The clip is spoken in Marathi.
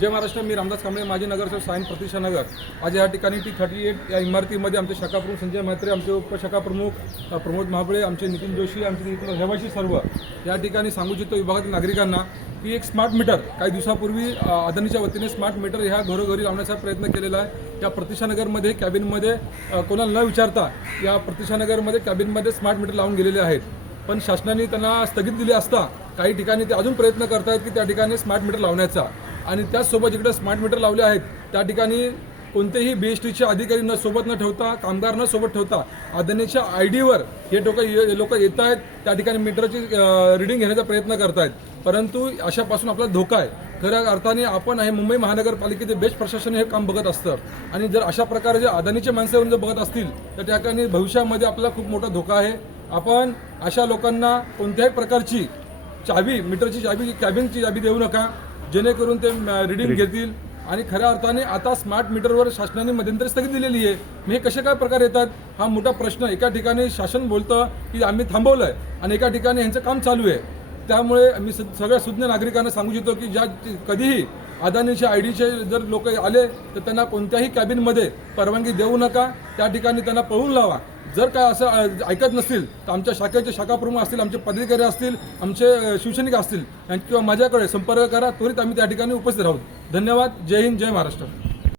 जय महाराष्ट्र. मी रामदास कांबळे, माजी नगरसेवक सायन प्रतीक्षा नगर. आज या ठिकाणी T38 या इमारतीमध्ये आमचे शाखा प्रमुख संजय म्हात्रे, आमचे उपशाखा प्रमुख प्रमोद महाबळे, आमचे नितीन जोशी, आमचे इथले रहिवासी सर्व या ठिकाणी सांगू इच्छितो विभागातील नागरिकांना की एक स्मार्ट मीटर काही दिवसापूर्वी अदानीच्या वतीने स्मार्ट मीटर ह्या घरोघरी लावण्याचा प्रयत्न केलेला आहे. या प्रतीक्षा नगरमध्ये कॅबिनमध्ये कोणाला न विचारता या प्रतीक्षा नगरमध्ये कॅबिनमध्ये स्मार्ट मीटर लावून गेलेले आहेत. पण शासनाने त्यांना स्थगित दिली असता काही ठिकाणी ते अजून प्रयत्न करतायत की त्या ठिकाणी स्मार्ट मीटर लावण्याचा. आणि त्याचसोबत जिकडे स्मार्ट मीटर लावले आहेत त्या ठिकाणी कोणतेही BSTचे अधिकारी न सोबत न ठेवता, कामगार न सोबत ठेवता अदानीच्या आयडीवर हे लोक येत आहेत, त्या ठिकाणी मीटरची रिडिंग घेण्याचा प्रयत्न करतायत. परंतु अशापासून आपला धोका आहे. खऱ्या अर्थाने आपण हे मुंबई महानगरपालिकेचे बेस्ट प्रशासन हे काम बघत असतं. आणि जर अशा प्रकारे जे अदानीचे माणसं येऊन जर बघत असतील तर त्या ठिकाणी भविष्यामध्ये आपल्याला खूप मोठा धोका आहे. आपण अशा लोकांना कोणत्याही प्रकारची चावी, मीटरची चावी, कॅबिनची चावी देऊ नका, जेणेकरून ते रिडिंग घेतील. आणि खऱ्या अर्थाने आता स्मार्ट मीटरवर शासनाने मध्यंतरी स्थगित दिलेली आहे. हे कसे काय प्रकार येतात हा मोठा प्रश्न. एका ठिकाणी शासन बोलतं की आम्ही थांबवलंय आणि एका ठिकाणी यांचं काम चालू आहे. त्यामुळे मी सगळ्या सुज्ञ नागरिकांना सांगू इच्छितो की ज्या कधीही अदानीच्या आयडीचे जर लोक आले तर त्यांना कोणत्याही कॅबिनमध्ये परवानगी देऊ नका, त्या ठिकाणी त्यांना पळवून लावा. जर काय असं ऐकत नसतील तर आमच्या शाखेचे शाखा प्रमुख असतील, आमचे पदाधिकारी असतील, आमचे शिवसैनिक असतील किंवा माझ्याकडे संपर्क करा. त्वरित आम्ही त्या ठिकाणी उपस्थित राहू. धन्यवाद. जय हिंद, जय महाराष्ट्र.